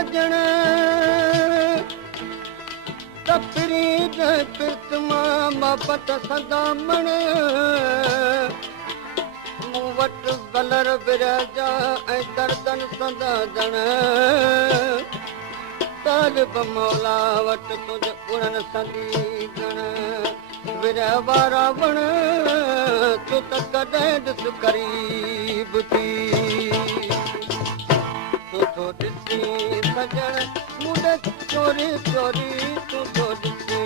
सजण तपरी प्रीतमा मोहबत सदामण मूं वटि बलर विराजा ऐं दर्दन सदादण तालिब मौला वटि तुझ उड़न सदी गण विरह वारा वण तूं त कॾहिं ॾिस क़रीब थी तूं थो ॾिसी सजण मुंड चोरी चोरी तूं थो ॾिसी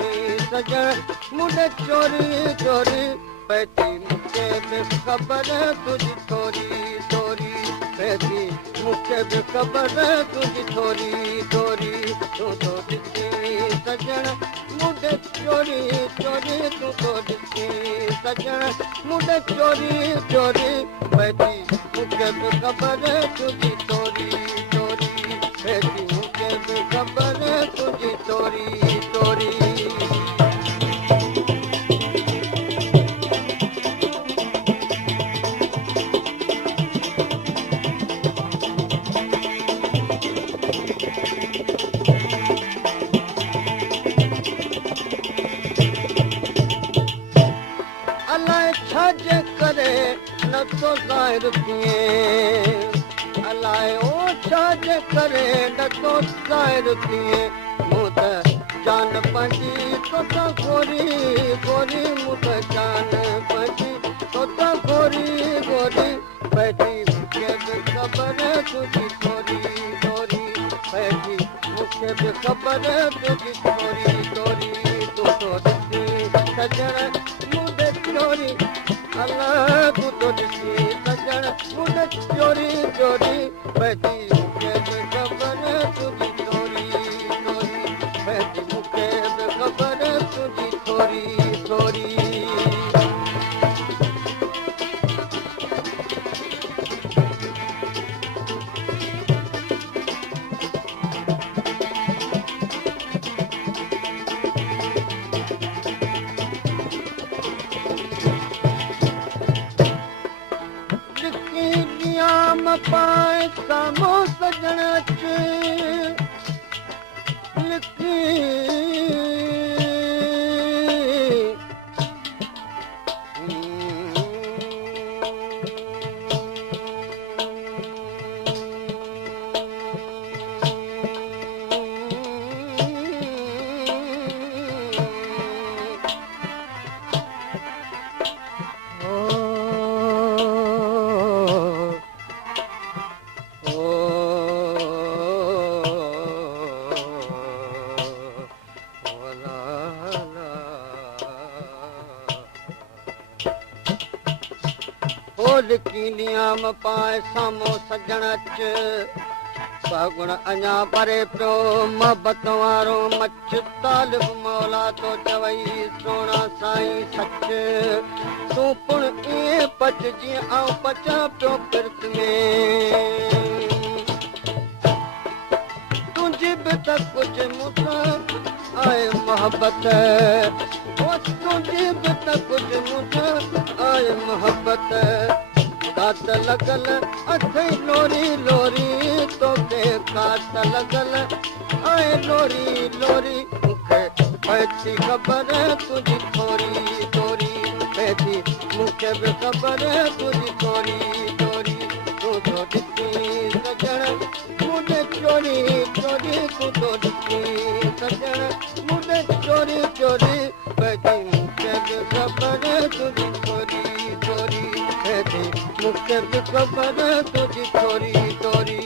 सजण मुंड चोरी चोरी पैती मूंखे बि ख़बर तुंहिंजी थोरी थोरी पैती मूंखे बि ख़बर तुंहिंजी थोरी थोरी तूं थो ॾिसी सजण मुंड चोरी चोरी तूं थो ॾिसी सजण मुंड चोरी चोरी पैती मूंखे बि ख़बर तुंहिंजी थोरी थोरी पैती मूंखे बि ख़बर तुंहिंजी थोरी थोरी छाजे करे नथो ज़ाहिर थिए अलाए ओ छाजे करे नथो ज़ाहिर थिए मूं त जान पंहिंजी तोता गोरी गोरी मूं त जान पंहिंजी तोता गोरी गोरी पैदी मूंखे बि ख़बर तुंहिंजी थोरी थोरी पैदी मूंखे बि ख़बर तुंहिंजी थोरी थोरी तूं थो ॾिसी सजण मुंड चोरी अलाह तूं थो ॾिसी सजण मुंड चोरी चोरी पैदी मूंखे बि ख़बर तुंहिंजी थोरी थोरी पैदी मूंखे बि ख़बर तुंहिंजी थोरी थोरी पाए साम्हूं सजण अचे लिखी कीनियाम पाए साम्हूं सजण अच फागुण अञा भरे पियो मोहबत वारो मछ तालिब मौला तो चवई सोना साईं सच तूं पुण ईअं पच जीअं आऊं पचां पियो फिरत में तुंहिंजी बि त कुझु मूंसां आहे मोहबत तुंहिंजी बि त कुझु मूंसां आहे मोहबत कात लॻल अथई लोरी लोरी तोखे कात लॻल आहे लोरी लोरी मूंखे पैती ख़बर तुंहिंजी थोरी थोरी पैती मूंखे बि ख़बर तुंहिंजी थोरी थोरी तूं थो ॾिसी सजण मुंड चोरी चोरी तूं थो ॾिसी सजण मुंड चोरी चोरी पैती मूंखे बि ख़बर तुंहिंजी थोरी थोरी पैती मूंखे बि ख़बर तुंहिंजी थोरी थोरी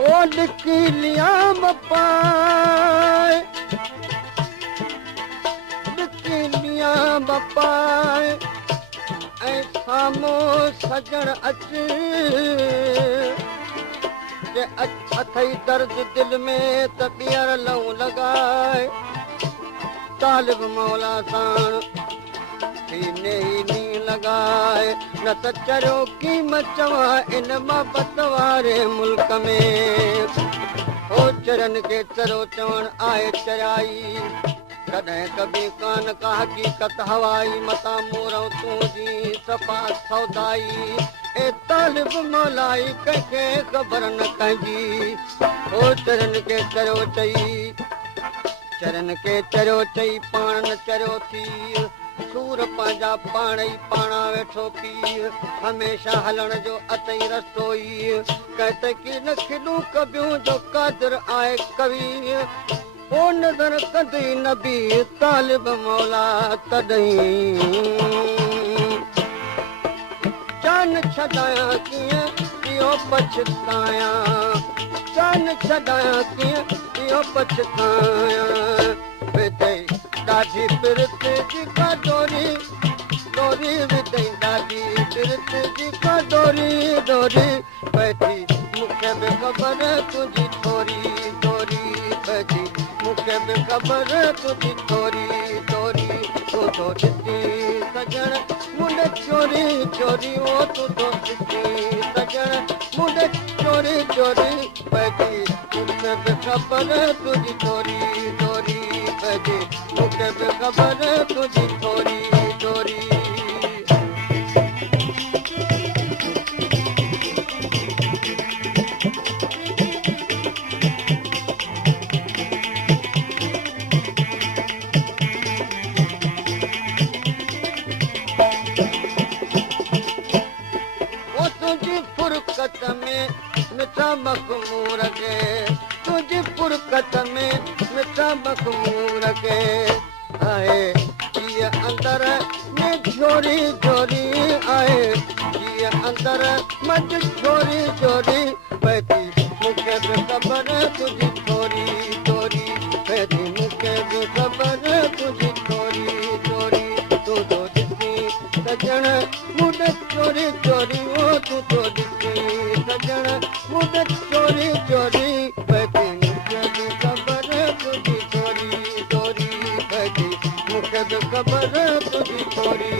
ओ लिखी लियाम पाए लिखी लियाम पाए ऐं साम्हूं सजण अच अथई दर्द दिल में त ॿीहर लहूं लॻाए तालिब मौला साण थी नेही नी लॻाए न त चरियो कीमत चवां इन मोहबत वारे मुल्क में ओ चरनि खे चरो चवण आहे चरियाई कॾहिं कभी कान का हक़ीक़त हवाई मता मोरऊं तूं जी सफ़ा सौदाई ए तालिब मौलाई कंहिंखे ख़बर न कंहिंजी ओ चरनि खे चरियो चई चरनि खे चरियो चई पाण न चरियो थी सूर पंहिंजा पाण ई पाणा वेठो पी हमेशह हलण जो अतई रस्तो ई कहते कि न खिलूं कबियूं जो कादिर आहे कवि ओ नज़र कंदी नबी तालिब मौला तॾहिं जान छॾायां कीअं इहो पछतायां जान छॾायां कीअं इहो पछतायां विधई ॾाढी पिरत जी का डोरी डोरी विधई ॾाढी पिरत जी का डोरी डोरी बैठी मूंखे बि ख़बर तुंहिंजी थोरी थोरी बैठी मूंखे बि ख़बर तुंहिंजी थोरी थोरी तूं थो ॾिसी सजण मुंड चोरी चोरी ओ तूं थो ॾिसी सजण मुंड चोरी चोरी बैठी मूंखे बि ख़बर तुंहिंजी थोरी थोरी बैठी मूंखे बि ख़बर तुंहिंजी थोरी थोरी फुरकत में मिठा मखमूर के तुझी फुरकत में मिठा मखमूर के आए ये अंदर में झोरी झोरी आए ये अंदर मत झोरी झोरी बैठी मूंखे बि ख़बर तुझी थोरी थोरी बैठी मूंखे बि ख़बर तुझी थोरी थोरी तूं तो ॾिसी सजण मुंड चोरी चोरी ओ तूं तो ॾिसी सजण मुंड चोरी चोरी बैठी मूंखे बि ख़बर तुंहिंजी थोरी थोरी बैठी मूंखे बि ख़बर तुंहिंजी थोरी